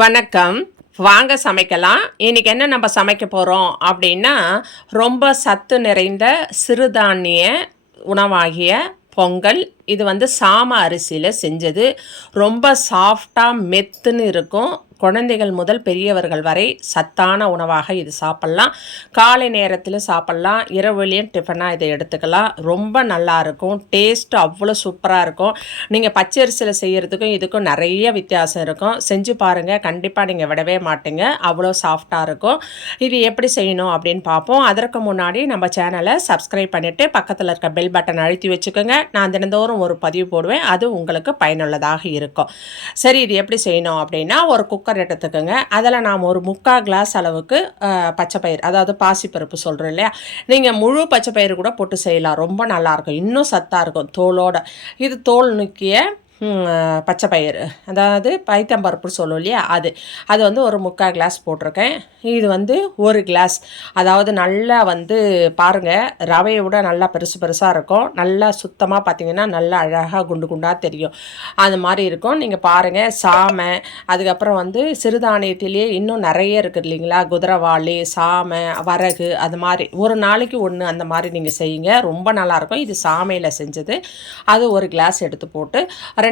வணக்கம். வாங்க சமைக்கலாம். இன்னைக்கு என்ன நம்ம சமைக்க போகிறோம் அப்படின்னா, ரொம்ப சத்து நிறைந்த சிறுதானிய உணவாகிய பொங்கல். இது சாம அரிசியில் செஞ்சது. ரொம்ப சாஃப்டாக மெத்துன்னு இருக்கும். குழந்தைகள் முதல் பெரியவர்கள் வரை சத்தான உணவாக இது சாப்பிட்லாம். காலை நேரத்தில் சாப்பிட்லாம், இரவுலேயும் டிஃபனாக இதை எடுத்துக்கலாம். ரொம்ப நல்லாயிருக்கும். டேஸ்ட்டு அவ்வளோ சூப்பராக இருக்கும். நீங்கள் பச்சரிசியில் செய்கிறதுக்கும் இதுக்கும் நிறைய வித்தியாசம் இருக்கும். செஞ்சு பாருங்கள், கண்டிப்பாக நீங்கள் விடவே மாட்டீங்க. அவ்வளோ சாஃப்டாக இருக்கும். இது எப்படி செய்யணும் அப்படின்னு பார்ப்போம். அதற்கு முன்னாடி நம்ம சேனலை சப்ஸ்கிரைப் பண்ணிவிட்டு பக்கத்தில் இருக்க பெல் பட்டன் அழுத்தி வச்சுக்கோங்க. நான் தினந்தோறும் ஒரு பதிவு போடுவேன், அது உங்களுக்கு பயனுள்ளதாக இருக்கும். சரி, இது எப்படி செய்யணும் அப்படின்னா, ஒரு குக்கர் எடுத்துக்கோங்க. அதில் நாம் ஒரு 3/4 கிளாஸ் அளவுக்கு பச்சைப்பயிர், அதாவது பாசிப்பருப்பு சொல்கிறோம் இல்லையா, நீங்கள் முழு பச்சைப்பயிறு கூட போட்டு செய்யலாம். ரொம்ப நல்லாயிருக்கும், இன்னும் சத்தாக இருக்கும் தோலோட. இது தோல் நுக்கிய பச்சைப்பயிறு, அதாவது பைத்தம்பருப்பு சொல்லுவோம் இல்லையா, அது ஒரு 3/4 கிளாஸ் போட்டிருக்கேன். இது 1 கிளாஸ், அதாவது நல்லா பாருங்கள், ரவையை விட நல்லா பெருசு பெருசாக இருக்கும். நல்லா சுத்தமாக பார்த்திங்கன்னா நல்லா அழகாக குண்டு குண்டாக தெரியும். அது மாதிரி இருக்கும். நீங்கள் பாருங்கள், சாமை, அதுக்கப்புறம் சிறுதானியத்திலேயே இன்னும் நிறைய இருக்குது இல்லைங்களா, குதிரைவாளி, சாமை, வரகு, அது மாதிரி ஒரு நாளைக்கு ஒன்று அந்த மாதிரி நீங்கள் செய்யுங்க. ரொம்ப நல்லாயிருக்கும். இது சாமையில் செஞ்சது. அது 1 கிளாஸ் எடுத்து போட்டு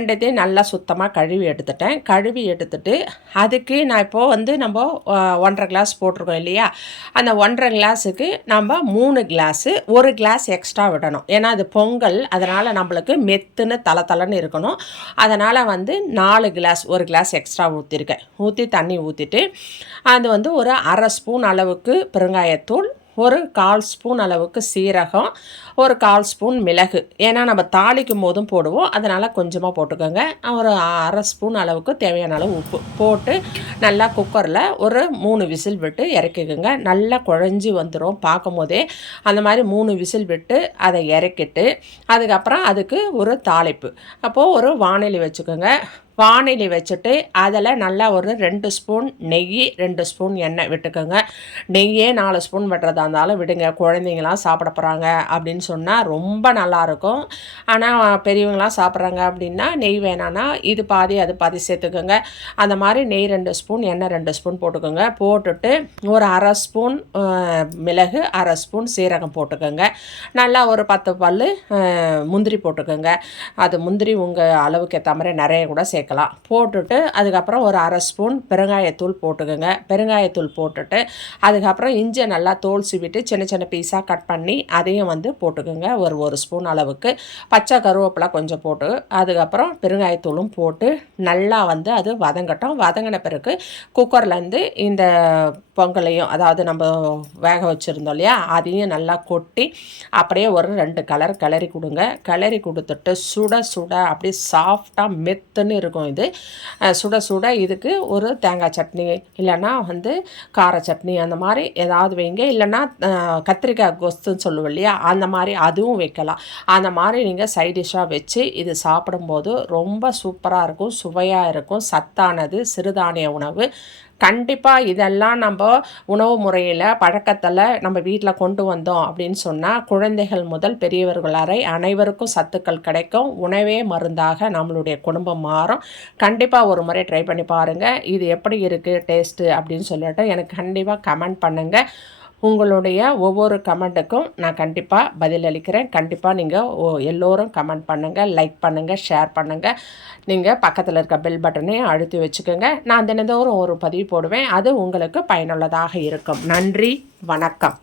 ரெண்டுத்தையும் நல்லா சுத்தமாக கழுவி எடுத்துட்டேன். கழுவி எடுத்துட்டு அதுக்கு நான் இப்போது நம்ம 1.5 கிளாஸ் போட்டிருக்கோம் இல்லையா, அந்த 1.5 கிளாஸுக்கு நம்ம 3 கிளாஸு 1 கிளாஸ் எக்ஸ்ட்ரா விடணும். ஏன்னா அது பொங்கல், அதனால் நம்மளுக்கு மெத்துன்னு தளன்னு இருக்கணும். அதனால் 4 கிளாஸ் 1 கிளாஸ் எக்ஸ்ட்ரா ஊற்றிருக்கேன். ஊற்றி தண்ணி ஊற்றிட்டு அது ஒரு 1/2 ஸ்பூன் அளவுக்கு பெருங்காயத்தூள், ஒரு 1/4 ஸ்பூன் அளவுக்கு சீரகம், ஒரு 1/4 ஸ்பூன் மிளகு, ஏன்னா நம்ம தாளிக்கும் போதும் போடுவோம், அதனால் கொஞ்சமாக போட்டுக்கோங்க. ஒரு 1/2 ஸ்பூன் அளவுக்கு தேவையான அளவு உப்பு போட்டு நல்லா குக்கரில் ஒரு 3 விசில் விட்டு இறக்கிக்கோங்க. நல்லா குழஞ்சி வந்துடும் பார்க்கும் போதே. அந்த மாதிரி 3 விசில் விட்டு அதை இறக்கிட்டு அதுக்கப்புறம் அதுக்கு ஒரு தாளிப்பு. அப்போது ஒரு வாணலி வச்சுக்கோங்க. வாணலி வச்சுட்டு அதில் நல்லா ஒரு 2 ஸ்பூன் நெய், 2 ஸ்பூன் எண்ணெய் விட்டுக்கோங்க. நெய்யே 4 ஸ்பூன் விடுறதா இருந்தாலும் விடுங்க. குழந்தைங்களாம் சாப்பிட போகிறாங்க அப்படின்னு சொன்னால் ரொம்ப நல்லாயிருக்கும். ஆனால் பெரியவங்களாம் சாப்பிட்றாங்க அப்படின்னா நெய் வேணான்னா இது பாதி அது பாதி சேர்த்துக்கோங்க. அந்த மாதிரி நெய் 2 ஸ்பூன், எண்ணெய் 2 ஸ்பூன் போட்டுக்கோங்க. போட்டுட்டு ஒரு 1/2 ஸ்பூன் மிளகு, 1/2 ஸ்பூன் சீரகம் போட்டுக்கோங்க. நல்லா ஒரு 10 பல் முந்திரி போட்டுக்கோங்க. அது முந்திரி உங்கள் அளவுக்கு ஏற்ற மாதிரி நிறைய கூட சேர்க்கலாம். போட்டுட்டு அதுக்கப்புறம் ஒரு 1/2 ஸ்பூன் பெருங்காயத்தூள் போட்டுக்கோங்க. பெருங்காயத்தூள் போட்டுட்டு அதுக்கப்புறம் இஞ்சி நல்லா தோல் சீவிட்டு சின்ன சின்ன பீஸாக கட் பண்ணி அதையும் போட்டுக்கோங்க. ஒரு ஸ்பூன் அளவுக்கு பச்சை கருவேப்பிலை கொஞ்சம் போட்டு அதுக்கப்புறம் பெருங்காயத்தூளும் போட்டு நல்லா அது வதங்கட்டும். வதங்கின பிறகு குக்கர்லேருந்து இந்த பொங்கலையும், அதாவது நம்ம வேக வச்சுருந்தோம் இல்லையா, அதையும் நல்லா கொட்டி அப்படியே ஒரு 2 கலர் கிளறி கொடுங்க. கிளறி கொடுத்துட்டு சுட சுட அப்படியே சாஃப்டாக மெத்துன்னு இருக்கும். இது சுட சுட இதுக்கு ஒரு தேங்காய் சட்னி இல்லைன்னா கார சட்னி அந்த மாதிரி ஏதாவது வைங்க. இல்லைன்னா கத்திரிக்காய் கொஸ்துன்னு சொல்லுவோம் இல்லையா, அந்த மாதிரி அதுவும் வைக்கலாம். அந்த மாதிரி நீங்கள் சைட் டிஷ்ஷாக வச்சு இது சாப்பிடும்போது ரொம்ப சூப்பராக இருக்கும், சுவையாக இருக்கும், சத்தானது சிறுதானிய உணவு. கண்டிப்பாக இதெல்லாம் நம்ம உணவு முறையில் பழக்கத்தில் நம்ம வீட்டில் கொண்டு வந்தோம் அப்படின்னு சொன்னால் குழந்தைகள் முதல் பெரியவர்கள் வரை அனைவருக்கும் சத்துக்கள் கிடைக்கும். உணவே மருந்தாக நம்மளுடைய குடும்பம் மாறும். கண்டிப்பாக ஒரு முறை ட்ரை பண்ணி பாருங்கள். இது எப்படி இருக்குது டேஸ்ட்டு அப்படின்னு சொல்லிட்டு எனக்கு கண்டிப்பாக கமெண்ட் பண்ணுங்கள். உங்களுடைய ஒவ்வொரு கமெண்ட்டுக்கும் நான் கண்டிப்பாக பதிலளிக்கிறேன். கண்டிப்பாக நீங்கள் எல்லோரும் கமெண்ட் பண்ணுங்கள், லைக் பண்ணுங்கள், ஷேர் பண்ணுங்கள். நீங்கள் பக்கத்தில் இருக்க பெல் பட்டனையும் அழுத்தி வச்சுக்கோங்க. நான் தினந்தோறும் ஒரு பதிவு போடுவேன், அது உங்களுக்கு பயனுள்ளதாக இருக்கும். நன்றி, வணக்கம்.